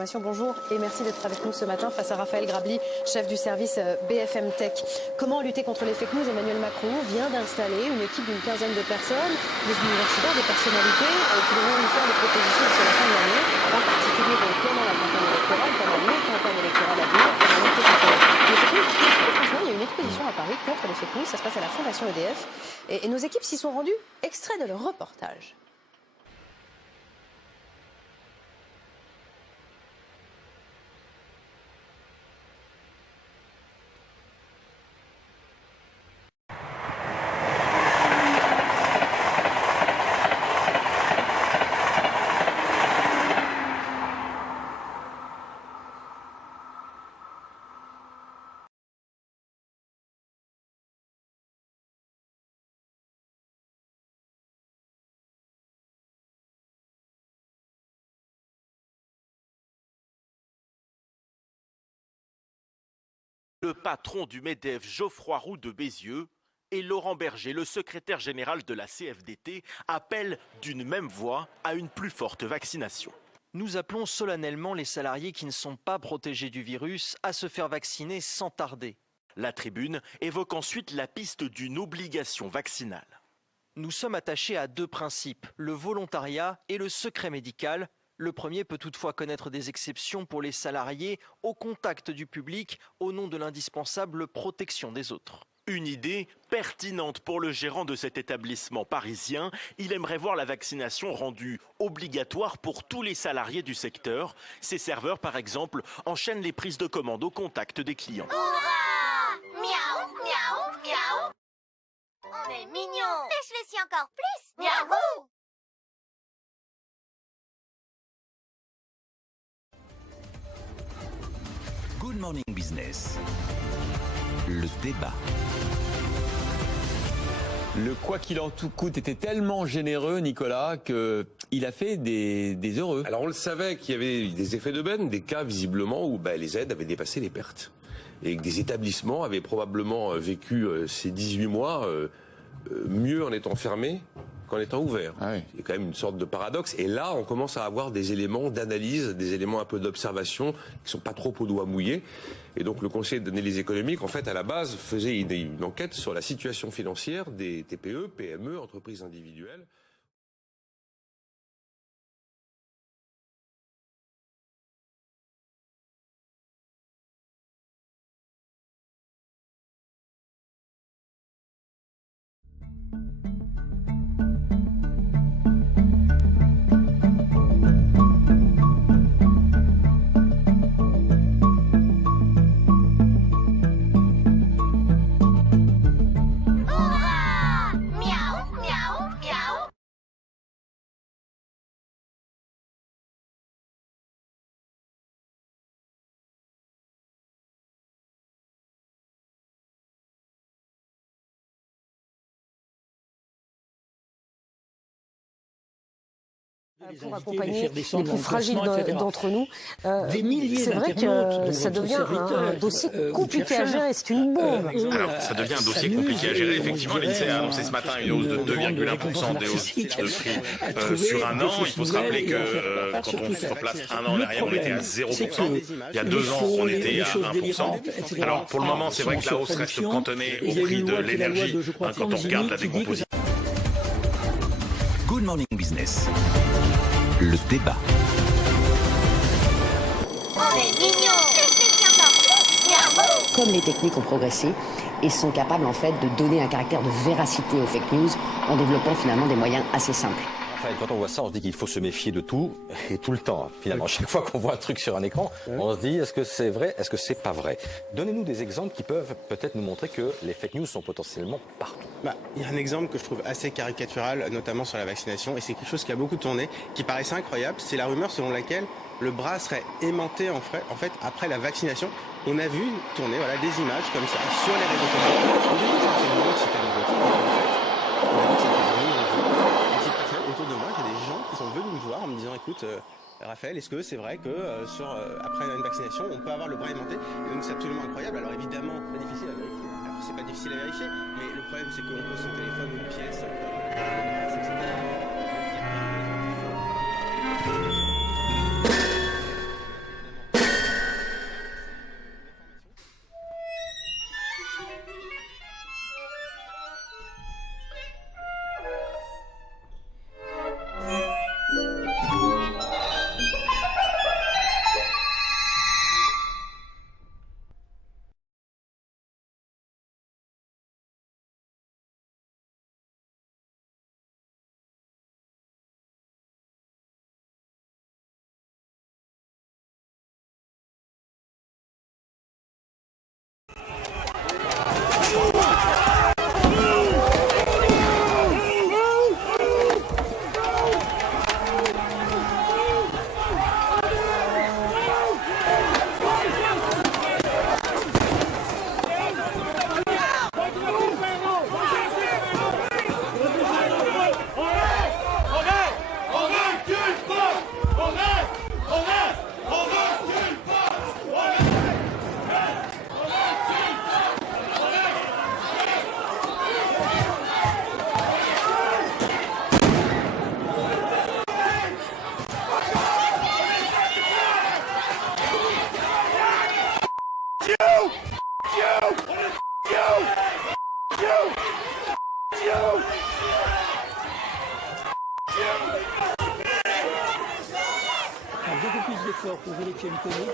l'information. Bonjour et merci d'être avec nous ce matin face à Raphaël Grabli, chef du service BFM Tech. Comment lutter contre les fake news? Emmanuel Macron vient d'installer une équipe d'une quinzaine de personnes, des universitaires, des personnalités qui devront nous faire des propositions sur la fin de l'année, en particulier pendant la campagne électorale, pendant les campagnes électorales à venir, pour lutter contre les fake news. Franchement, il y a une exposition à Paris contre les fake news. Ça se passe à la Fondation EDF et nos équipes s'y sont rendues. Extrait de leur reportage. Le patron du MEDEF, Geoffroy Roux de Bézieux, et Laurent Berger, le secrétaire général de la CFDT, appellent d'une même voix à une plus forte vaccination. Nous appelons solennellement les salariés qui ne sont pas protégés du virus à se faire vacciner sans tarder. La Tribune évoque ensuite la piste d'une obligation vaccinale. Nous sommes attachés à deux principes, le volontariat et le secret médical. Le premier peut toutefois connaître des exceptions pour les salariés au contact du public au nom de l'indispensable protection des autres. Une idée pertinente pour le gérant de cet établissement parisien. Il aimerait voir la vaccination rendue obligatoire pour tous les salariés du secteur. Ces serveurs, par exemple, enchaînent les prises de commande au contact des clients. Hurrah! Miaou, miaou, miaou. On est mignons. Lèche-les-ci encore plus. Miaou! Good Morning Business. Le débat. Le quoi qu'il en tout coûte était tellement généreux, Nicolas, qu'il a fait des heureux. Alors on le savait qu'il y avait des effets d'aubaine, des cas visiblement où les aides avaient dépassé les pertes. Et que des établissements avaient probablement vécu ces 18 mois mieux en étant fermés qu'en étant ouverts. Ah oui. Il y a quand même une sorte de paradoxe. Et là, on commence à avoir des éléments d'analyse, des éléments un peu d'observation qui sont pas trop au doigt mouillé. Et donc le Conseil d'analyse économique, en fait, à la base, faisait une enquête sur la situation financière des TPE, PME, entreprises individuelles. Pour accompagner les plus fragiles d'entre nous. C'est vrai que ça devient un dossier compliqué à gérer, c'est une bombe. Alors, ça devient un dossier compliqué à gérer. Effectivement, l'INSEE a annoncé ce matin une hausse de 2,1% des hausses de prix sur un an. Il faut se rappeler que quand on se replace un an en arrière, on était à 0%. Il y a 2 ans, on était à 1%. Alors, pour le moment, c'est vrai que la hausse reste cantonnée au prix de l'énergie quand on regarde la décomposition. Good Morning Business. Le débat. On est mignons. Lèche-les-ci encore plus. Miaou! Comme les techniques ont progressé et sont capables en fait de donner un caractère de véracité aux fake news en développant finalement des moyens assez simples. Quand on voit ça, on se dit qu'il faut se méfier de tout et tout le temps. Finalement, chaque fois qu'on voit un truc sur un écran, on se dit est-ce que c'est vrai, est-ce que c'est pas vrai? Donnez-nous des exemples qui peuvent peut-être nous montrer que les fake news sont potentiellement partout. Il y a un exemple que je trouve assez caricatural, notamment sur la vaccination, et c'est quelque chose qui a beaucoup tourné, qui paraissait incroyable. C'est la rumeur selon laquelle le bras serait aimanté en fait après la vaccination. On a vu tourner des images comme ça sur les réseaux sociaux. Au début, je pensais que c'était anecdotique, mais en fait, on a vu que ça fait vraiment autour de moi, il y a des gens qui sont venus me voir en me disant écoute, Raphaël, est-ce que c'est vrai que après une vaccination, on peut avoir le bras aimanté? Et donc c'est absolument incroyable. Alors évidemment, c'est pas difficile à vérifier. Alors c'est pas difficile à vérifier, mais le problème c'est qu'on pose son téléphone ou une pièce, etc. encore pour vérifier une connerie.